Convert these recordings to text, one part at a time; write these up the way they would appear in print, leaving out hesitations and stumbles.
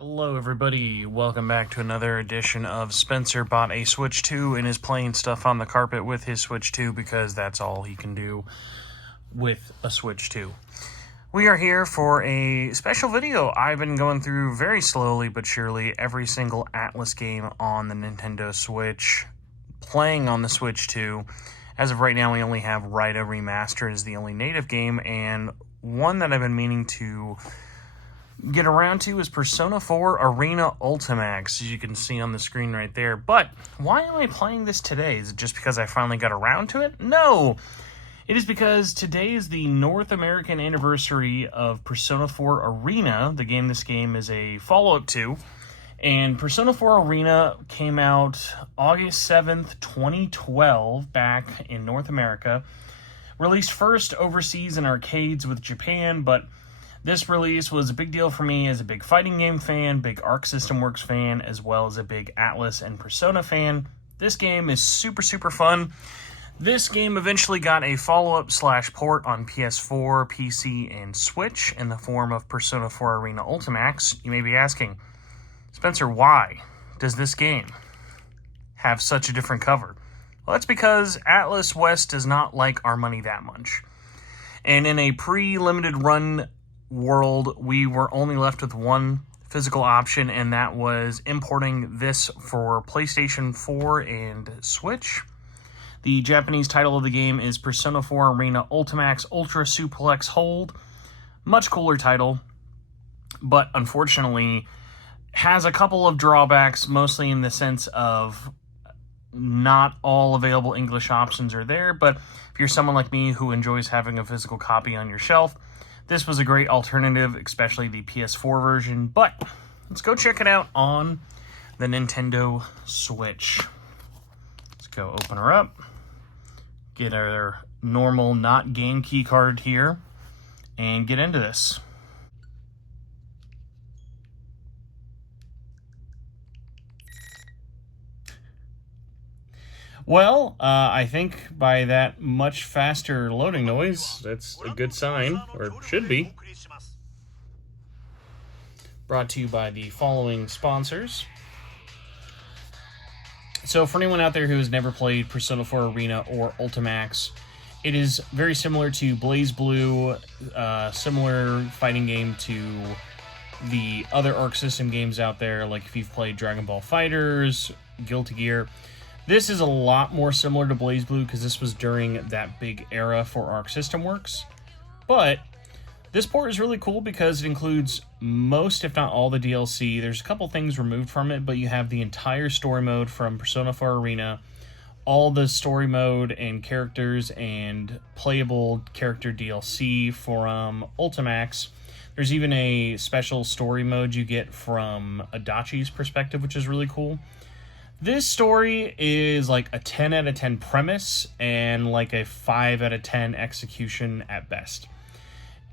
Hello everybody, welcome back to another edition of Spencer bought a Switch 2 and is playing stuff on the carpet with his Switch 2 because that's all he can do with a Switch 2. We are here for a special video. I've been going through very slowly but surely every single Atlas game on the Nintendo Switch, playing on the Switch 2. As of right now, we only have Rida Remastered as the only native game, and one that I've been meaning to get around to is Persona 4 Arena Ultimax, as you can see on the screen right there. But why am I playing this today? Is it just because I finally got around to it? No! It is because today is the North American anniversary of Persona 4 Arena, the game this game is a follow-up to. And Persona 4 Arena came out August 7th, 2012, back in North America. Released first overseas in arcades with Japan, but this release was a big deal for me as a big fighting game fan, big Arc System Works fan, as well as a big Atlas and Persona fan. This game is super fun. This game eventually got a follow-up / port on PS4, PC, and Switch in the form of Persona 4 Arena Ultimax. You may be asking, Spencer, why does this game have such a different cover? Well, that's because Atlas West does not like our money that much. And in a pre-limited run world, we were only left with one physical option, and that was importing this for PlayStation 4 and Switch. The Japanese title of the game is Persona 4 Arena Ultimax Ultra Suplex Hold. Much cooler title, but unfortunately has a couple of drawbacks, mostly in the sense of not all available English options are there, but if you're someone like me who enjoys having a physical copy on your shelf, this was a great alternative, especially the PS4 version. But let's go check it out on the Nintendo Switch. Let's go open her up, get our normal not game key card here, and get into this. Well, I think by that much faster loading noise, that's a good sign, or it should be. Brought to you by the following sponsors. So for anyone out there who has never played Persona 4 Arena or Ultimax, it is very similar to BlazBlue, similar fighting game to the other Arc System games out there, like if you've played Dragon Ball FighterZ, Guilty Gear. This is a lot more similar to BlazBlue because this was during that big era for Arc System Works. But this port is really cool because it includes most, if not all, the DLC. There's a couple things removed from it, but you have the entire story mode from Persona 4 Arena, all the story mode and characters and playable character DLC from Ultimax. There's even a special story mode you get from Adachi's perspective, which is really cool. This story is like a 10 out of 10 premise and like a 5 out of 10 execution at best.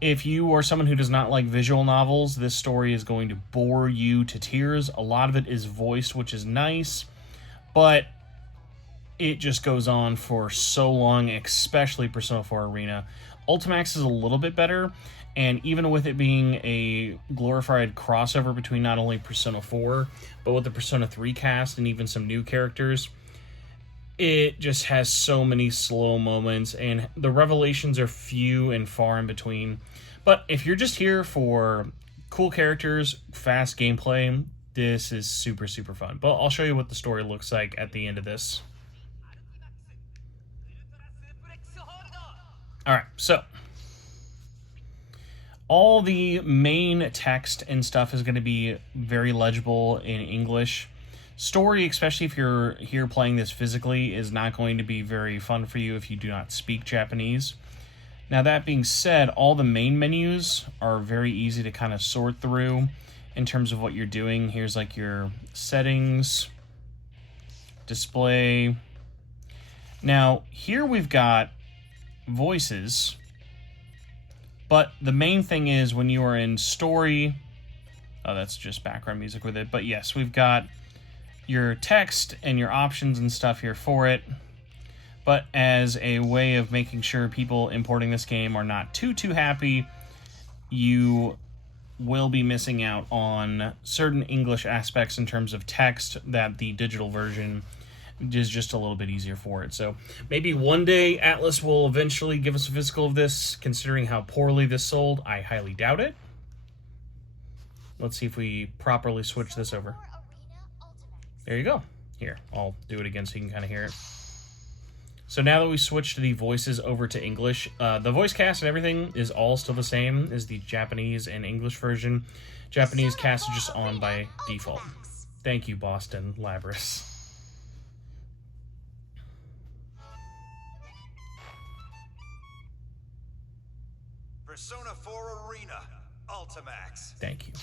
If you are someone who does not like visual novels, this story is going to bore you to tears. A lot of it is voiced, which is nice, but it just goes on for so long, especially Persona 4 Arena. Ultimax is a little bit better, and even with it being a glorified crossover between not only Persona 4, but with the Persona 3 cast and even some new characters, it just has so many slow moments, and the revelations are few and far in between. But if you're just here for cool characters, fast gameplay, this is super fun. But I'll show you what the story looks like at the end of this. Alright, so all the main text and stuff is going to be very legible in English. Story, especially if you're here playing this physically, is not going to be very fun for you if you do not speak Japanese. Now, that being said, all the main menus are very easy to kind of sort through in terms of what you're doing. Here's like your settings, display. Now, here we've got voices, but the main thing is when you are in story, that's just background music with it, but yes, we've got your text and your options and stuff here for it. But as a way of making sure people importing this game are not too happy, you will be missing out on certain English aspects in terms of text that the digital version is just a little bit easier for it. So maybe one day Atlas will eventually give us a physical of this, considering how poorly this sold. I highly doubt it. Let's see if we properly switch this over. There you go. Here, I'll do it again so you can kind of hear it. So now that we switched the voices over to English, the voice cast and everything is all still the same as the Japanese and English version. Japanese cast is just on by default. Thank you, Boston Labris. Persona 4 Arena Ultimax. Thank you.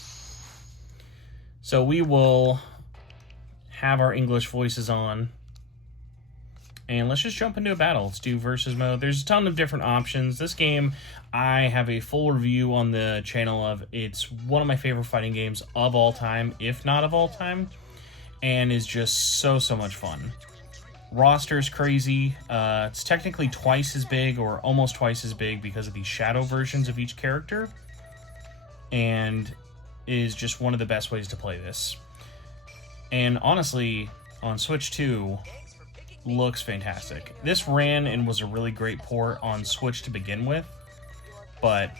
So we will have our English voices on. And let's just jump into a battle. Let's do versus mode. There's a ton of different options. This game, I have a full review on the channel of. It's one of my favorite fighting games of all time, if not of all time, and is just so much fun. Roster is crazy. It's technically twice as big, or almost twice as big, because of the shadow versions of each character, and is just one of the best ways to play this. And honestly, on Switch 2, looks fantastic. This ran and was a really great port on Switch to begin with, but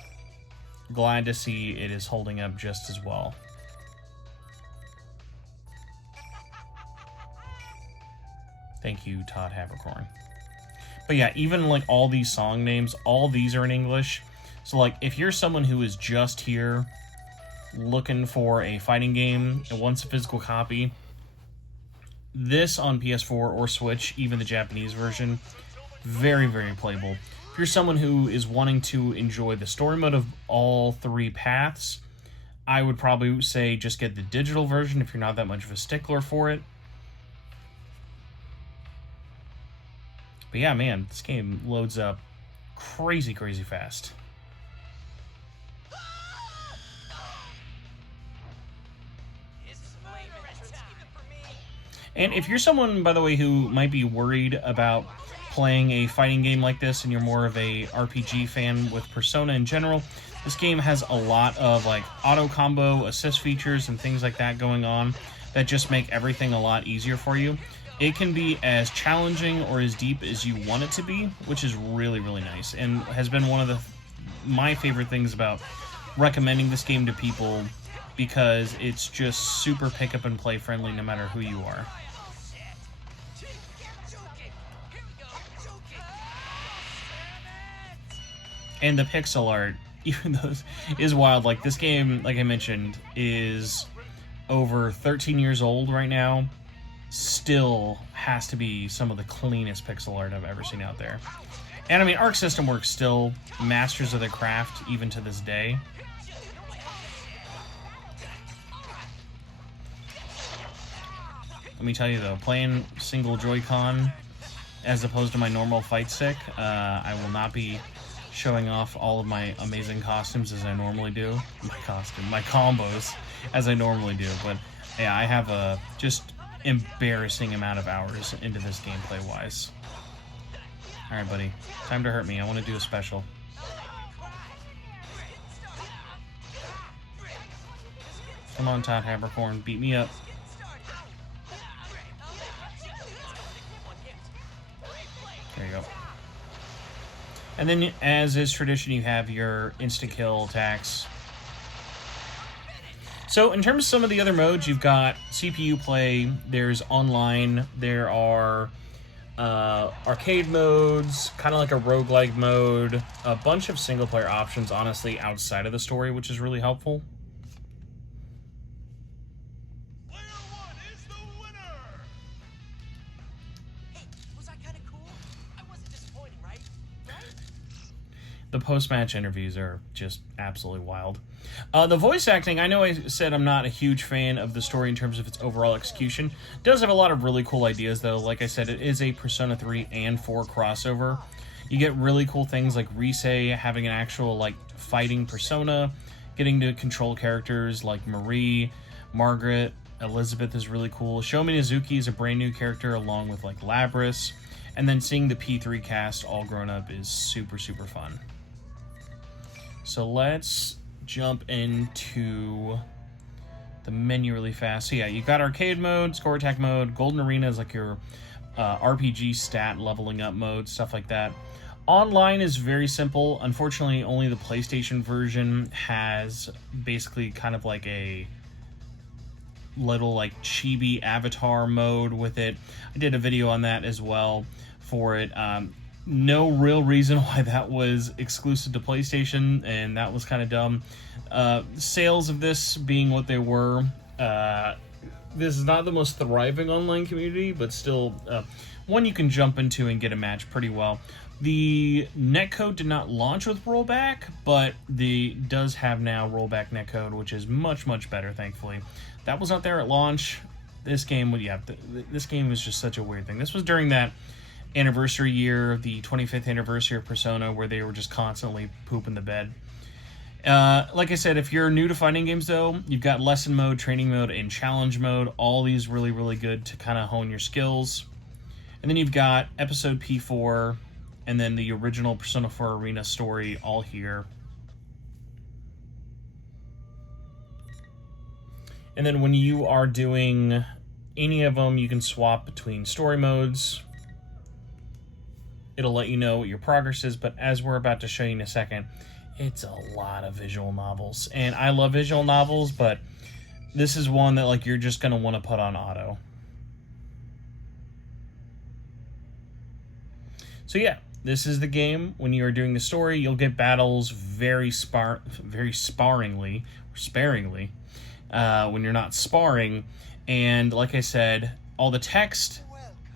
glad to see it is holding up just as well. Thank you, Todd Havercorn. But yeah, even like all these song names, all these are in English. So like if you're someone who is just here looking for a fighting game and wants a physical copy, this on PS4 or Switch, even the Japanese version, very playable. If you're someone who is wanting to enjoy the story mode of all three paths, I would probably say just get the digital version if you're not that much of a stickler for it. But yeah, man, this game loads up crazy fast. And if you're someone, by the way, who might be worried about playing a fighting game like this and you're more of a RPG fan with Persona in general, this game has a lot of like auto combo assist features and things like that going on that just make everything a lot easier for you. It can be as challenging or as deep as you want it to be, which is really nice, and has been one of my favorite things about recommending this game to people, because it's just super pick up and play friendly no matter who you are. And the pixel art, even though is wild. Like, this game, like I mentioned, is over 13 years old right now. Still has to be some of the cleanest pixel art I've ever seen out there. And I mean, Arc System Works still masters of their craft even to this day. Let me tell you though, playing single Joy-Con as opposed to my normal fight stick, I will not be showing off all of my amazing costumes as I normally do. My combos as I normally do. But yeah, I have a just embarrassing amount of hours into this gameplay wise. Alright, buddy. Time to hurt me. I want to do a special. Come on, Todd Habercorn. Beat me up. There you go. And then, as is tradition, you have your insta-kill attacks. So, in terms of some of the other modes, you've got CPU play, there's online, there are arcade modes, kind of like a roguelike mode, a bunch of single-player options, honestly, outside of the story, which is really helpful. The post-match interviews are just absolutely wild. The voice acting, I know I said I'm not a huge fan of the story in terms of its overall execution. It does have a lot of really cool ideas, though. Like I said, it is a Persona 3 and 4 crossover. You get really cool things like Rise having an actual, like, fighting persona, getting to control characters like Marie, Margaret, Elizabeth is really cool. Shomi Nizuki is a brand new character along with, like, Labris. And then seeing the P3 cast all grown up is super fun. So let's jump into the menu really fast. So yeah, you've got arcade mode, score attack mode, golden arena is like your RPG stat leveling up mode, stuff like that. Online is very simple. Unfortunately, only the PlayStation version has basically kind of like a little like chibi avatar mode with it. I did a video on that as well for it. No real reason why that was exclusive to PlayStation, and that was kind of dumb. Sales of this being what they were, this is not the most thriving online community, but still one you can jump into and get a match pretty well. The netcode did not launch with rollback, but the does have now rollback netcode, which is much, much better, thankfully. That was not there at launch. This game, this game was just such a weird thing. This was during that anniversary year, the 25th anniversary of Persona, where they were just constantly pooping the bed. Like I said, if you're new to fighting games, though, you've got lesson mode, training mode, and challenge mode. All these really, really good to kind of hone your skills. And then you've got episode P4, and then the original Persona 4 Arena story all here. And then when you are doing any of them, you can swap between story modes. It'll let you know what your progress is, but as we're about to show you in a second, it's a lot of visual novels. And I love visual novels, but this is one that like you're just going to want to put on auto. So yeah, this is the game. When you are doing the story, you'll get battles very sparingly when you're not sparring. And like I said, all the text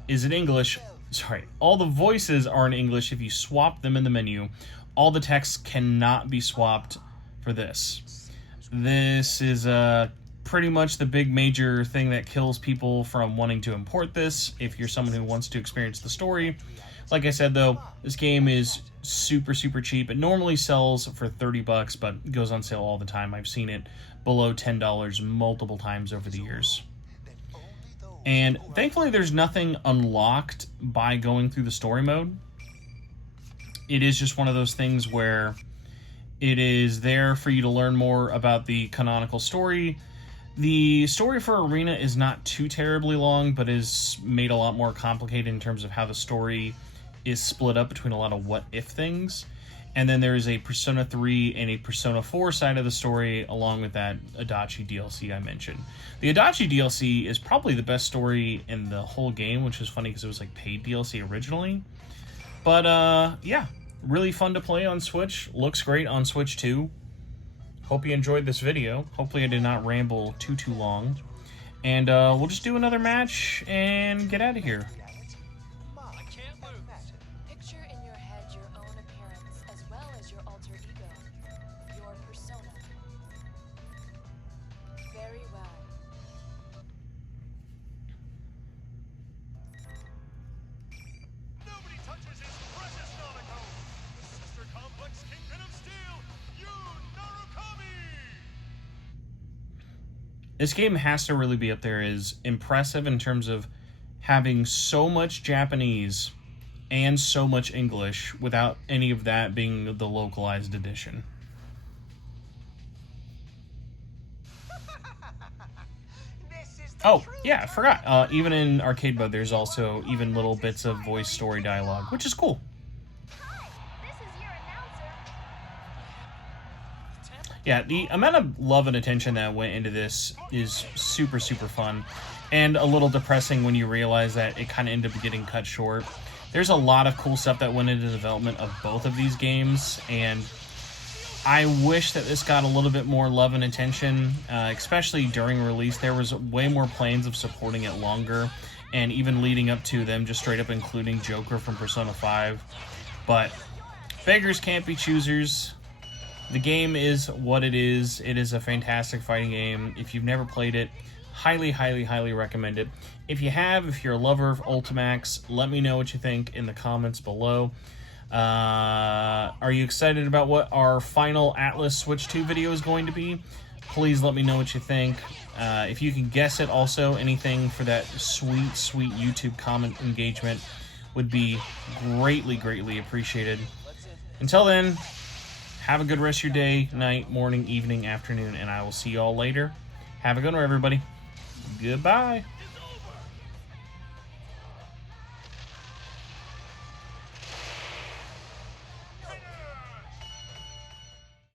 is in English. Sorry, all the voices are in English if you swap them in the menu. All the text cannot be swapped for this. This is pretty much the big major thing that kills people from wanting to import this if you're someone who wants to experience the story. Like I said, though, this game is super, super cheap. It normally sells for $30, but goes on sale all the time. I've seen it below $10 multiple times over the years. And thankfully, there's nothing unlocked by going through the story mode. It is just one of those things where it is there for you to learn more about the canonical story. The story for Arena is not too terribly long, but is made a lot more complicated in terms of how the story is split up between a lot of what-if things. And then there is a Persona 3 and a Persona 4 side of the story, along with that Adachi DLC I mentioned. The Adachi DLC is probably the best story in the whole game, which is funny because it was like paid DLC originally. But yeah, really fun to play on Switch. Looks great on Switch too. Hope you enjoyed this video. Hopefully I did not ramble too long. And we'll just do another match and get out of here. Picture in your head your own appearance as well as your alter ego, your persona. Very well. Nobody touches his precious Nanako! The sister complex kingpin of steel, Yun Narukami! This game has to really be up there as impressive in terms of having so much Japanese and so much English without any of that being the localized edition. Oh, yeah, I forgot. Even in arcade mode, there's also even little bits of voice story dialogue, which is cool. Hi, this is your announcer. Yeah, the amount of love and attention that went into this is super, super fun. And a little depressing when you realize that it kind of ended up getting cut short. There's a lot of cool stuff that went into the development of both of these games, and I wish that this got a little bit more love and attention, especially during release. There was way more plans of supporting it longer, and even leading up to them just straight up including Joker from Persona 5. But beggars can't be choosers. The game is what it is. It is a fantastic fighting game. If you've never played it, highly, highly, highly recommend it. If you have, if you're a lover of Ultimax, let me know what you think in the comments below. Are you excited about what our final Atlas Switch 2 video is going to be? Please let me know what you think. If you can guess it also, anything for that sweet, sweet YouTube comment engagement would be greatly, greatly appreciated. Until then, Have a good rest of your day, night, morning, evening, afternoon, and I will see you all later. Have a good one, everybody. Goodbye.